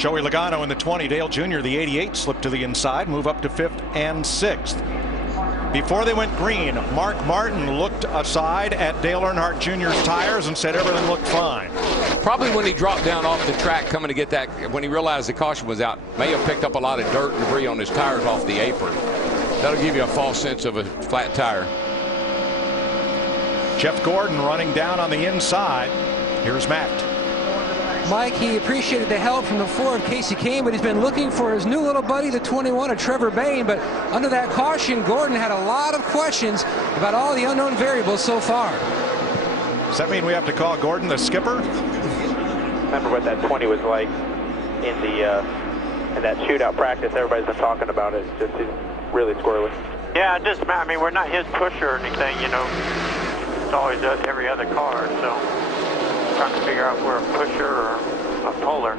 Joey Logano in the 20. Dale Jr., the 88, slipped to the inside, move up to 5th and 6th. Before they went green, Mark Martin looked aside at Dale Earnhardt Jr.'s tires and said everything looked fine. Probably when he dropped down off the track coming to get that, when he realized the caution was out, may have picked up a lot of dirt and debris on his tires off the apron. That'll give you a false sense of a flat tire. Jeff Gordon running down on the inside. Here's Matt. Mike, he appreciated the help from the 4 of Casey Kane, but he's been looking for his new little buddy, the 21 of Trevor Bayne. But under that caution, Gordon had a lot of questions about all the unknown variables so far. Does that mean we have to call Gordon the skipper? Remember what that 20 was like in that shootout practice. Everybody's been talking about it. Just really squirrely. Yeah, I mean, we're not his pusher or anything, you know. It's always every other car, so trying to figure out if we're a pusher or a puller.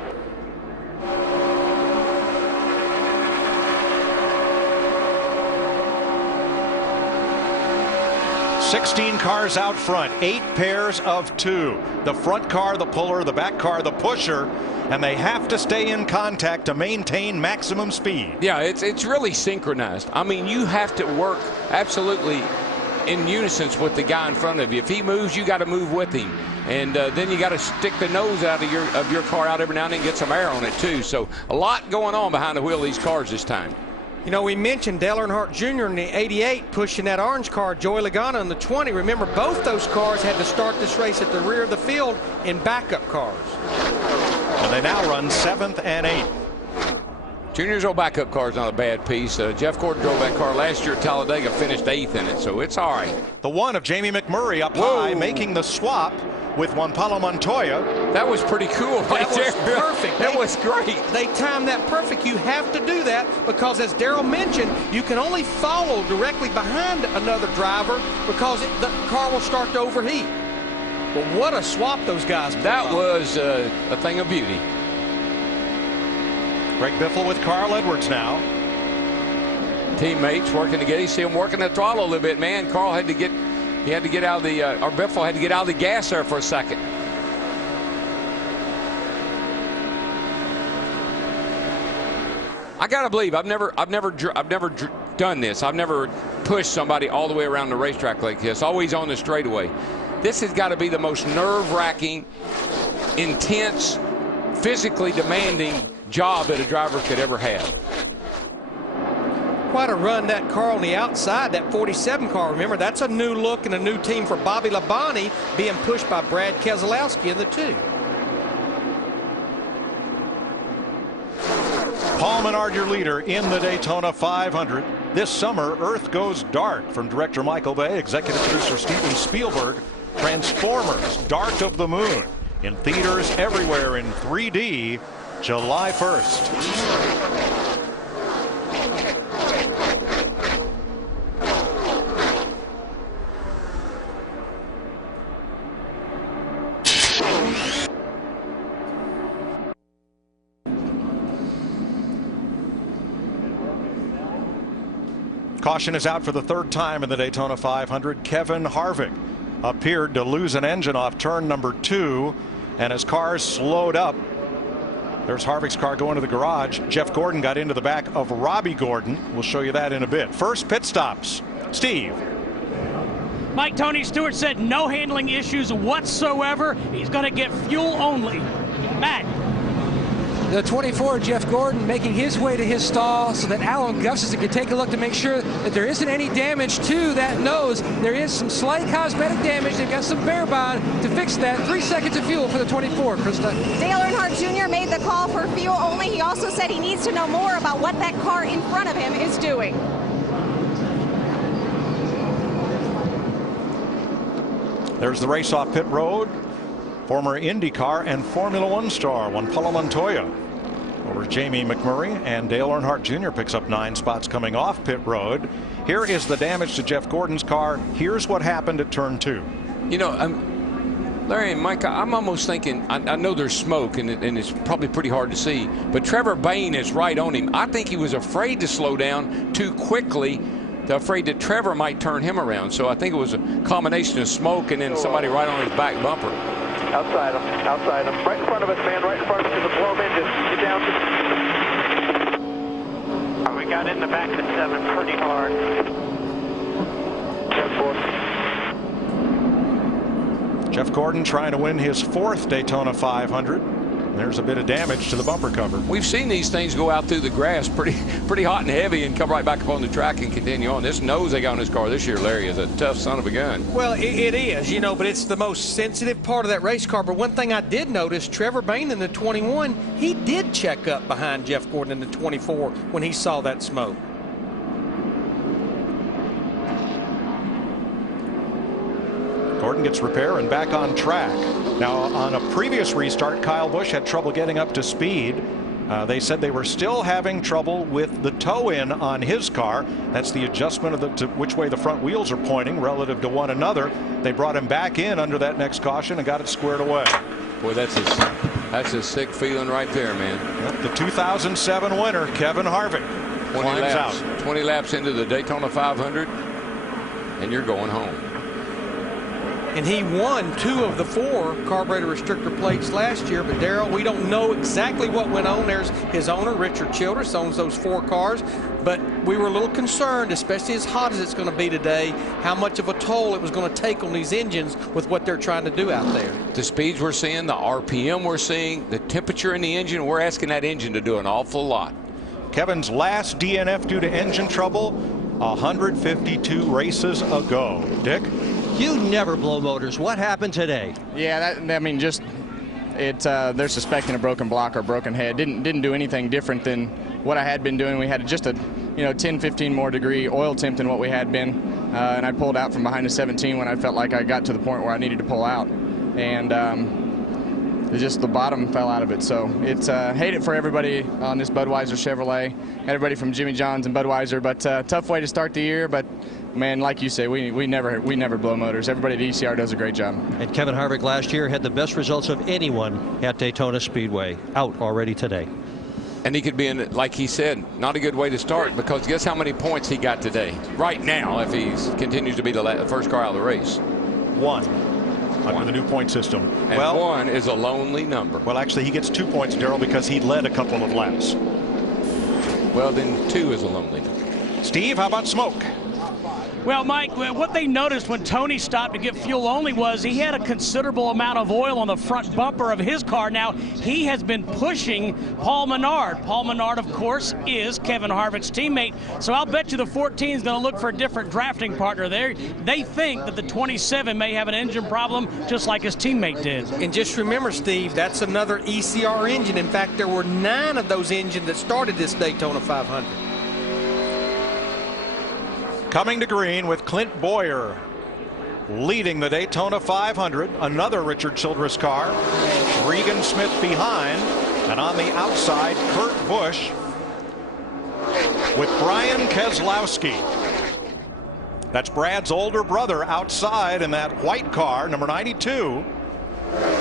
"16 cars out front, 8 pairs of 2. The front car, the puller, the back car, the pusher, and they have to stay in contact to maintain maximum speed." Yeah, it's really synchronized. I mean, you have to work absolutely in unison with the guy in front of you. If he moves, you got to move with him, and then you got to stick the nose out of your car out every now and then, get some air on it too. So a lot going on behind the wheel of these cars this time. You know, we mentioned Dale Earnhardt Jr. in the 88 pushing that orange car, Joey Logano in the 20. Remember, both those cars had to start this race at the rear of the field in backup cars. And they now run 7th and 8th. Junior's old backup car is not a bad piece. Jeff Gordon drove that car last year at Talladega, finished 8th in it, so it's all right. The 1 of Jamie McMurray up high, making the swap with Juan Pablo Montoya. That was pretty cool right there. That was perfect. That was great. They timed that perfect. You have to do that because, as Darrell mentioned, you can only follow directly behind another driver because the car will start to overheat. But what a swap those guys made. That was a thing of beauty. Greg Biffle with Carl Edwards now. Teammates working together. You see him working the throttle a little bit, man. Carl had to get out of the, or Biffle had to get out of the gas there for a second. I gotta believe I've never done this. I've never pushed somebody all the way around the racetrack like this. Always on the straightaway. This has got to be the most nerve-wracking, intense, physically demanding job that a driver could ever have. Quite a run that car on the outside, that 47 car. Remember, that's a new look and a new team for Bobby Labonte, being pushed by Brad Keselowski in the 2. Paul Menard, your leader in the Daytona 500. This summer, Earth Goes Dark from director Michael Bay, executive producer Steven Spielberg. Transformers, Dark of the Moon, in theaters everywhere in 3D, July 1st. Caution is out for the 3rd time in the Daytona 500. Kevin Harvick appeared to lose an engine off turn number 2, and as cars slowed up, there's Harvick's car going to the garage. Jeff Gordon got into the back of Robbie Gordon. We'll show you that in a bit. First, pit stops. Steve. Mike, Tony Stewart said no handling issues whatsoever. He's going to get fuel only. Matt. The 24, Jeff Gordon, making his way to his stall so that Alan Gustafson can take a look to make sure that there isn't any damage to that nose. There is some slight cosmetic damage. They've got some bear bond to fix that. 3 seconds of fuel for the 24, Krista. Dale Earnhardt Jr. made the call for fuel only. He also said he needs to know more about what that car in front of him is doing. There's the race off pit road. Former IndyCar and Formula One star Juan Pablo Montoya over Jamie McMurray, and Dale Earnhardt Jr. picks up 9 spots coming off pit road. Here is the damage to Jeff Gordon's car. Here's what happened at turn 2. You know, Larry and Mike, I'm almost thinking, I know there's smoke and it's probably pretty hard to see, but Trevor Bayne is right on him. I think he was afraid to slow down too quickly, afraid that Trevor might turn him around. So I think it was a combination of smoke and then somebody right on his back bumper. Outside him, right in front of us, man, right in front of us, to the blown engine. Get down to got in the back of the 7 pretty hard. 10-4. Jeff Gordon trying to win his 4th Daytona 500. There's a bit of damage to the bumper cover. We've seen these things go out through the grass pretty hot and heavy and come right back up on the track and continue on. This nose they got on this car this year, Larry, is a tough son of a gun. Well, it is, you know, but it's the most sensitive part of that race car. But one thing I did notice, Trevor Bayne in the 21, he did check up behind Jeff Gordon in the 24 when he saw that smoke. Gordon gets repair and back on track. Now, on a previous restart, Kyle Busch had trouble getting up to speed. They said they were still having trouble with the toe-in on his car. That's the adjustment of to which way the front wheels are pointing relative to one another. They brought him back in under that next caution and got it squared away. Boy, that's a sick feeling right there, man. Yep, the 2007 winner, Kevin Harvick, 20 laps into the Daytona 500, and you're going home. And he won 2 of the 4 carburetor restrictor plates last year. But Darrell, we don't know exactly what went on. There's his owner, Richard Childress, owns those 4 cars. But we were a little concerned, especially as hot as it's going to be today, how much of a toll it was going to take on these engines with what they're trying to do out there. The speeds we're seeing, the RPM we're seeing, the temperature in the engine, we're asking that engine to do an awful lot. Kevin's last DNF due to engine trouble 152 races ago. Dick? You never blow motors. What happened today? Yeah, I mean, just they're suspecting a broken block or broken head. Didn't do anything different than what I had been doing. We had just a 10-15 more degree oil temp than what we had been, and I pulled out from behind the 17 when I felt like I got to the point where I needed to pull out, and the bottom fell out of it. So it's hate it for everybody on this Budweiser Chevrolet, everybody from Jimmy John's and Budweiser, but tough way to start the year. But man, like you say, we never blow motors. Everybody at ECR does a great job. And Kevin Harvick last year had the best results of anyone at Daytona Speedway, out already today. And he could be in, like he said, not a good way to start, because guess how many points he got today? Right now, if he continues to be the first car out of the race. 1 under the new point system. And 1 is a lonely number. Well, actually, he gets 2 points, Darrell, because he led a couple of laps. Well, then 2 is a lonely number. Steve, how about smoke? Well, Mike, what they noticed when Tony stopped to get fuel only was he had a considerable amount of oil on the front bumper of his car. Now, he has been pushing Paul Menard. Paul Menard, of course, is Kevin Harvick's teammate. So I'll bet you the 14 is going to look for a different drafting partner there. They think that the 27 may have an engine problem just like his teammate did. And just remember, Steve, that's another ECR engine. In fact, there were 9 of those engines that started this Daytona 500. Coming to green with Clint Boyer leading the Daytona 500. Another Richard Childress car. Regan Smith behind. And on the outside, Kurt Busch with Brian Keselowski. That's Brad's older brother outside in that white car, number 92.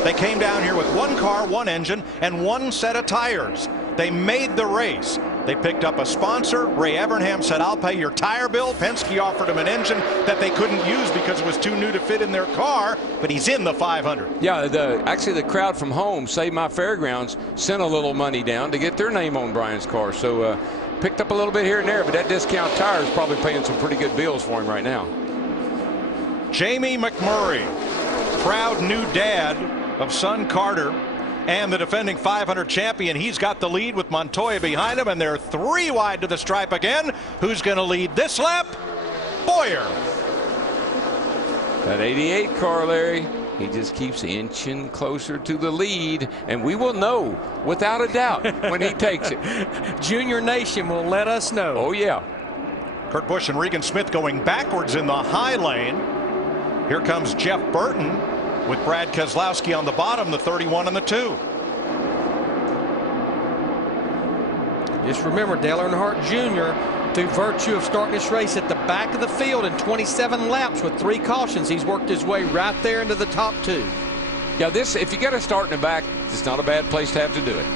They came down here with 1 car, 1 engine, and 1 set of tires. They made the race. They picked up a sponsor. Ray Evernham said, I'll pay your tire bill. Penske offered him an engine that they couldn't use because it was too new to fit in their car, but he's in the 500. Yeah, actually the crowd from home, Save My Fairgrounds, sent a little money down to get their name on Brian's car. So picked up a little bit here and there, but that discount tire is probably paying some pretty good bills for him right now. Jamie McMurray, proud new dad of son Carter, and the defending 500 champion. He's got the lead with Montoya behind him, and they're 3 wide to the stripe again. Who's going to lead this lap? Boyer. That 88 car, Larry, he just keeps inching closer to the lead, and we will know without a doubt when he takes it. Junior Nation will let us know. Oh, yeah. Kurt Busch and Regan Smith going backwards in the high lane. Here comes Jeff Burton with Brad Keselowski on the bottom, the 31 and the 2. Just remember, Dale Earnhardt Jr., through virtue of starting this race at the back of the field in 27 laps with 3 cautions, he's worked his way right there into the top 2. Yeah, if you got to start in the back, it's not a bad place to have to do it.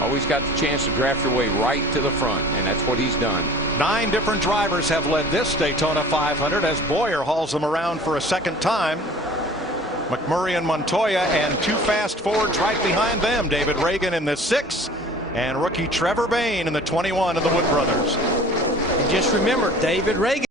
Always got the chance to draft your way right to the front, and that's what he's done. 9 different drivers have led this Daytona 500 as Boyer hauls them around for a second time. McMurray and Montoya, and 2 fast forwards right behind them. David Reagan in the 6 and rookie Trevor Bayne in the 21 of the Wood brothers. And just remember, David Reagan